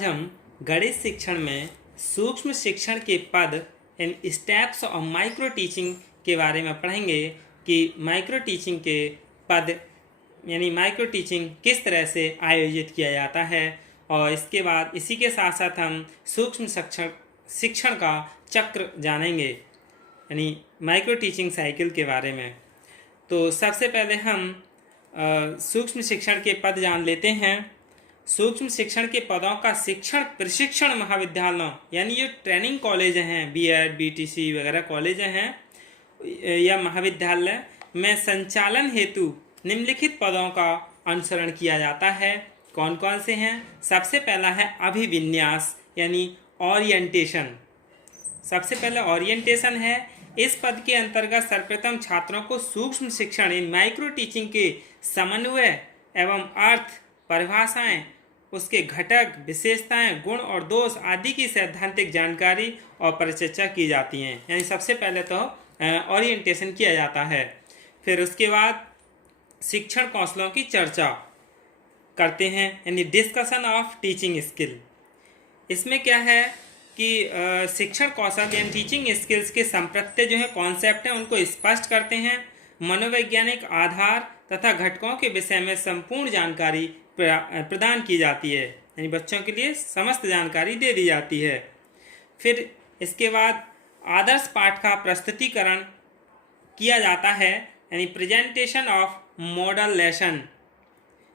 आज हम गणित शिक्षण में सूक्ष्म शिक्षण के पद and steps of micro teaching के बारे में पढ़ेंगे कि माइक्रो टीचिंग के पद यानी माइक्रो टीचिंग किस तरह से आयोजित किया जाता है। और इसके बाद इसी के साथ साथ हम सूक्ष्म शिक्षण का चक्र जानेंगे यानी माइक्रो टीचिंग साइकिल के बारे में। तो सबसे पहले हम सूक्ष्म शिक्षण के पद जान लेते हैं। सूक्ष्म शिक्षण के पदों का शिक्षण प्रशिक्षण महाविद्यालयों यानी जो ट्रेनिंग कॉलेज हैं, बीएड, बीटीसी वगैरह कॉलेज हैं या महाविद्यालय में संचालन हेतु निम्नलिखित पदों का अनुसरण किया जाता है। कौन कौन से हैं? सबसे पहला है अभिविन्यास यानी ओरिएंटेशन। सबसे पहले ओरिएंटेशन है। इस पद के अंतर्गत सर्वप्रथम छात्रों को सूक्ष्म शिक्षण इन माइक्रो टीचिंग के समन्वय एवं अर्थ, परिभाषाएं, उसके घटक, विशेषताएं, गुण और दोष आदि की सैद्धांतिक जानकारी और परिचर्चा की जाती हैं। यानी सबसे पहले तो ओरिएंटेशन किया जाता है। फिर उसके बाद शिक्षण कौशलों की चर्चा करते हैं यानी डिस्कशन ऑफ टीचिंग स्किल। इसमें क्या है कि शिक्षण कौशल यानी टीचिंग स्किल्स के संप्रत्य जो है कॉन्सेप्ट हैं उनको स्पष्ट करते हैं। मनोवैज्ञानिक आधार तथा घटकों के विषय में संपूर्ण जानकारी प्रदान की जाती है यानी बच्चों के लिए समस्त जानकारी दे दी जाती है। फिर इसके बाद आदर्श पाठ का प्रस्तुतिकरण किया जाता है यानी प्रेजेंटेशन ऑफ मॉडल लेसन।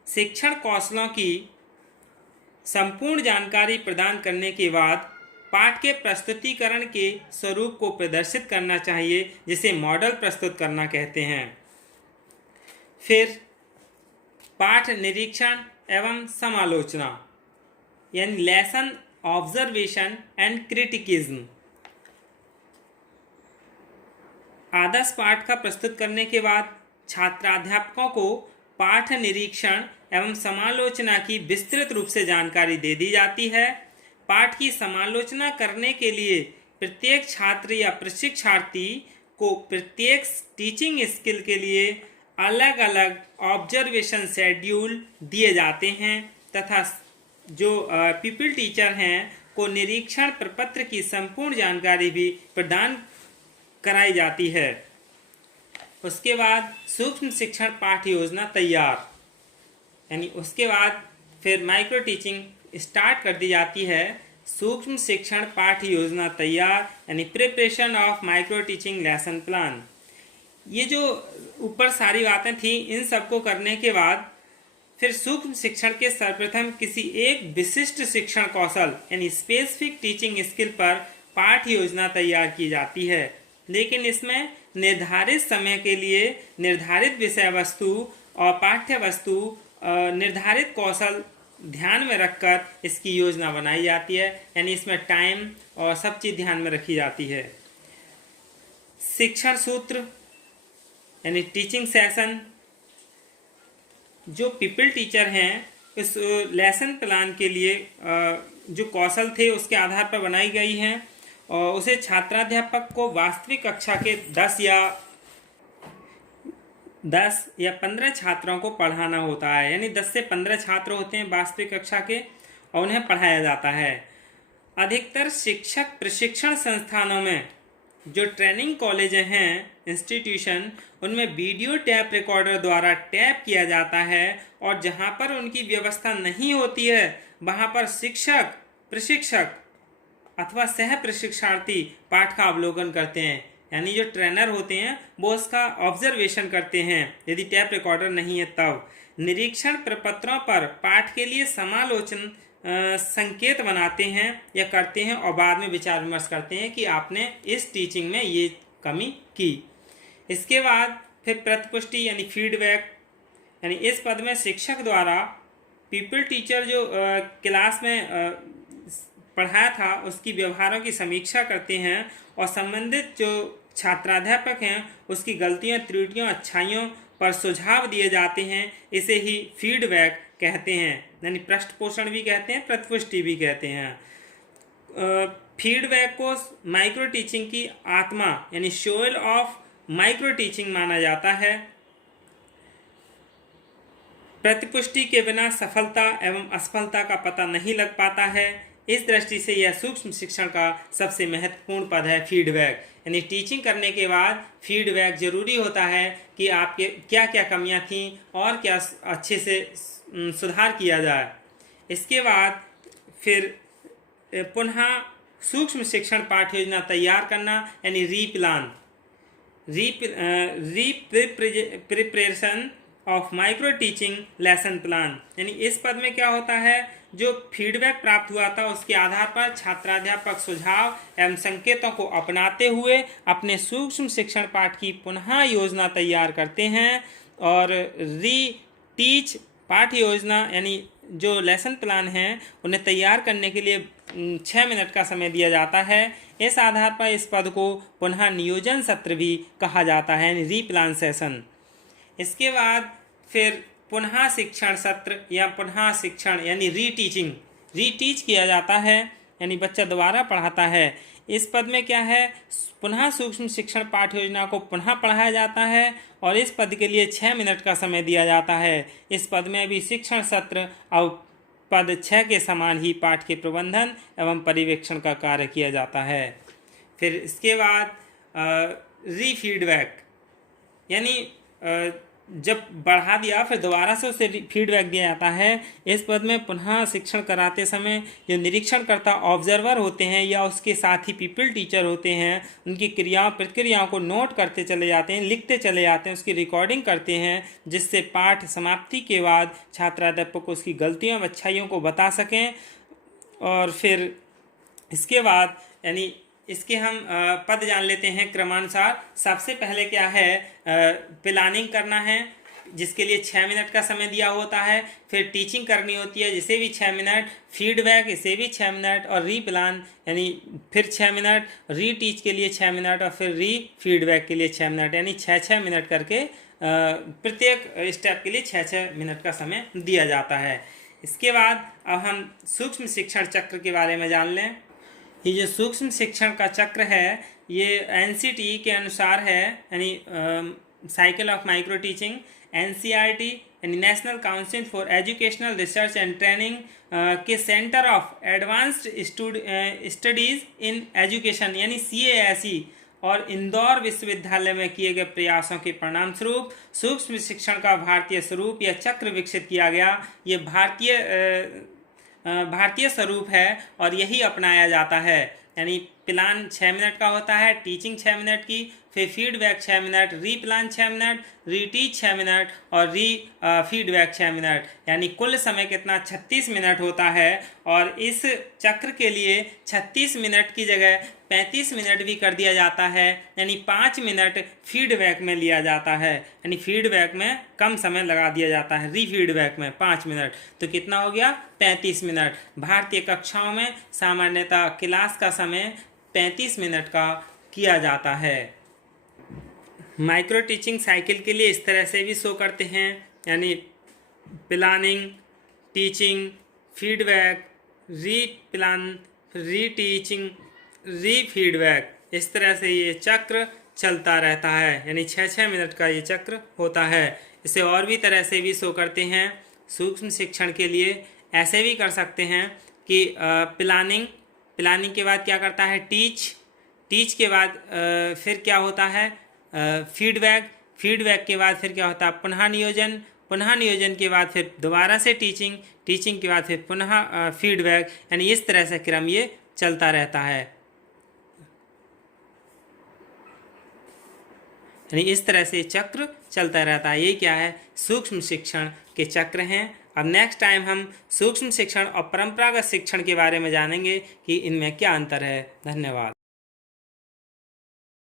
शिक्षण कौशलों की संपूर्ण जानकारी प्रदान करने के बाद पाठ के प्रस्तुतिकरण के स्वरूप को प्रदर्शित करना चाहिए जिसे मॉडल प्रस्तुत करना कहते हैं। फिर पाठ निरीक्षण एवं समालोचना यानी लेसन ऑब्जर्वेशन एंड क्रिटिकिज्म। आदर्श पाठ का प्रस्तुत करने के बाद छात्राध्यापकों को पाठ निरीक्षण एवं समालोचना की विस्तृत रूप से जानकारी दे दी जाती है। पाठ की समालोचना करने के लिए प्रत्येक छात्र या प्रशिक्षार्थी को प्रत्येक टीचिंग स्किल के लिए अलग अलग ऑब्जर्वेशन शेड्यूल दिए जाते हैं तथा जो पीपल टीचर हैं को निरीक्षण प्रपत्र की संपूर्ण जानकारी भी प्रदान कराई जाती है। उसके बाद सूक्ष्म शिक्षण पाठ्य योजना तैयार यानी उसके बाद फिर माइक्रो टीचिंग स्टार्ट कर दी जाती है। सूक्ष्म शिक्षण पाठ्य योजना तैयार यानी preparation of micro teaching lesson plan. ये जो ऊपर सारी बातें थी इन सबको करने के बाद फिर सूक्ष्म शिक्षण के सर्वप्रथम किसी एक विशिष्ट शिक्षण कौशल यानी स्पेसिफिक टीचिंग स्किल पर पाठ्य योजना तैयार की जाती है। लेकिन इसमें निर्धारित समय के लिए निर्धारित विषय वस्तु और पाठ्य वस्तु निर्धारित कौशल ध्यान में रखकर इसकी योजना बनाई जाती है यानी इसमें टाइम और सब चीज़ ध्यान में रखी जाती है। शिक्षण सूत्र यानी टीचिंग सेशन जो पीपल टीचर हैं इस लेसन प्लान के लिए जो कौशल थे उसके आधार पर बनाई गई हैं और उसे छात्राध्यापक को वास्तविक कक्षा के 10 या 15 छात्रों को पढ़ाना होता है यानी 10 से 15 छात्र होते हैं वास्तविक कक्षा के और उन्हें पढ़ाया जाता है। अधिकतर शिक्षक प्रशिक्षण संस्थानों में जो ट्रेनिंग कॉलेज हैं इंस्टीट्यूशन उनमें वीडियो टैप रिकॉर्डर द्वारा टैप किया जाता है और जहां पर उनकी व्यवस्था नहीं होती है वहां पर शिक्षक, प्रशिक्षक अथवा सह प्रशिक्षार्थी पाठ का अवलोकन करते हैं यानी जो ट्रेनर होते हैं वो उसका ऑब्जर्वेशन करते हैं यदि टैप रिकॉर्डर नहीं है तब। निरीक्षण प्रपत्रों पर पाठ के लिए समालोचन संकेत बनाते हैं या करते हैं और बाद में विचार विमर्श करते हैं कि आपने इस टीचिंग में ये कमी की। इसके बाद फिर प्रतिपुष्टि यानी फीडबैक यानी इस पद में शिक्षक द्वारा पीपल टीचर जो क्लास में पढ़ाया था उसकी व्यवहारों की समीक्षा करते हैं और संबंधित जो छात्राध्यापक हैं उसकी गलतियों, त्रुटियों, अच्छाइयों पर सुझाव दिए जाते हैं। इसे ही फीडबैक कहते हैं यानी पृष्ठ पोषण भी कहते हैं, प्रतिपुष्टि भी कहते हैं। फीडबैक को माइक्रो टीचिंग की आत्मा यानी सोल ऑफ माइक्रो टीचिंग माना जाता है। प्रतिपुष्टि के बिना सफलता एवं असफलता का पता नहीं लग पाता है। इस दृष्टि से यह सूक्ष्म शिक्षण का सबसे महत्वपूर्ण पद है फीडबैक। यानी टीचिंग करने के बाद फीडबैक जरूरी होता है कि आपके क्या क्या कमियां थीं और क्या अच्छे से सुधार किया जाए। इसके बाद फिर पुनः सूक्ष्म शिक्षण पाठ्य योजना तैयार करना, यानी preparation of micro teaching lesson plan. यानी इस पद में क्या होता है, जो फीडबैक प्राप्त हुआ था उसके आधार पर छात्राध्यापक सुझाव एवं संकेतों को अपनाते हुए अपने सूक्ष्म शिक्षण पाठ की पुनः योजना तैयार करते हैं। और रीटीच पाठ्य योजना यानी जो लेसन प्लान है उन्हें तैयार करने के लिए 6 मिनट का समय दिया जाता है। इस आधार पर इस पद को पुनः नियोजन सत्र भी कहा जाता है, यानी रीप्लान सेशन। इसके बाद फिर पुनः शिक्षण सत्र या पुनः शिक्षण यानी रीटीच किया जाता है, यानी बच्चा दोबारा पढ़ाता है। इस पद में क्या है, पुनः सूक्ष्म शिक्षण पाठ्य योजना को पुनः पढ़ाया जाता है और इस पद के लिए 6 मिनट का समय दिया जाता है। इस पद में भी शिक्षण सत्र और पद 6 के समान ही पाठ के प्रबंधन एवं पर्यवेक्षण का कार्य किया जाता है। फिर इसके बाद रीफीडबैक यानी जब बढ़ा दिया फिर दोबारा से उसे फीडबैक दिया जाता है। इस पद में पुनः शिक्षण कराते समय जो निरीक्षणकर्ता ऑब्जर्वर होते हैं या उसके साथ ही पीपल टीचर होते हैं, उनकी क्रियाओं प्रतिक्रियाओं को नोट करते चले जाते हैं, लिखते चले जाते हैं, उसकी रिकॉर्डिंग करते हैं, जिससे पाठ समाप्ति के बाद छात्राध्यापक उसकी गलतियों व अच्छाइयों को बता सकें। और फिर इसके बाद यानी इसके हम पद जान लेते हैं क्रमानुसार। सबसे पहले क्या है, प्लानिंग करना है जिसके लिए 6 मिनट का समय दिया होता है। फिर टीचिंग करनी होती है जिसे भी 6 मिनट, फीडबैक इसे भी 6 मिनट और रीप्लान यानी फिर 6 मिनट, रीटीच के लिए 6 मिनट और फिर री फीडबैक के लिए 6 मिनट, यानी 6-6 मिनट करके प्रत्येक स्टेप के लिए 6-6 मिनट का समय दिया जाता है। इसके बाद अब हम सूक्ष्म शिक्षण चक्र के बारे में जान लें। ये जो सूक्ष्म शिक्षण का चक्र है ये NCTE के अनुसार है, यानी cycle of micro teaching. NCERT यानी national council for educational research and training के centre of advanced studies in education यानी CASE और इंदौर विश्वविद्यालय में किए गए प्रयासों के परिणाम स्वरूप सूक्ष्म शिक्षण का भारतीय स्वरूप या चक्र विकसित किया गया। ये भारतीय स्वरूप है और यही अपनाया जाता है। यानी प्लान 6 मिनट का होता है, टीचिंग 6 मिनट की, फिर feedback 6 minute, replan 6 minute, reteach 6 minute और फीडबैक 6 मिनट, यानी कुल समय कितना 36 मिनट होता है। और इस चक्र के लिए 36 मिनट की जगह 35 मिनट भी कर दिया जाता है, यानी 5 मिनट फीडबैक में लिया जाता है, यानी फीडबैक में कम समय लगा दिया जाता है, रीफीडबैक में 5 मिनट, तो कितना हो गया 35 मिनट। भारतीय कक्षाओं में सामान्यतः क्लास का समय 35 मिनट का किया जाता है। माइक्रो टीचिंग साइकिल के लिए इस तरह से भी शो करते हैं, यानी प्लानिंग, टीचिंग, फीडबैक, रीप्लान, रीटीचिंग, रीफीडबैक, इस तरह से ये चक्र चलता रहता है, यानी 6-6 मिनट का ये चक्र होता है। इसे और भी तरह से भी शो करते हैं। सूक्ष्म शिक्षण के लिए ऐसे भी कर सकते हैं कि प्लानिंग के बाद क्या करता है टीच के बाद फिर क्या होता है फीडबैक के बाद फिर क्या होता है पुनः नियोजन के बाद फिर दोबारा से टीचिंग के बाद फिर पुनः फीडबैक, यानी इस तरह से क्रम ये चलता रहता है। यानी इस तरह से चक्र चलता रहता है। ये क्या है, सूक्ष्म शिक्षण के चक्र हैं। अब नेक्स्ट टाइम हम सूक्ष्म शिक्षण और परंपरागत शिक्षण के बारे में जानेंगे कि इनमें क्या अंतर है। धन्यवाद।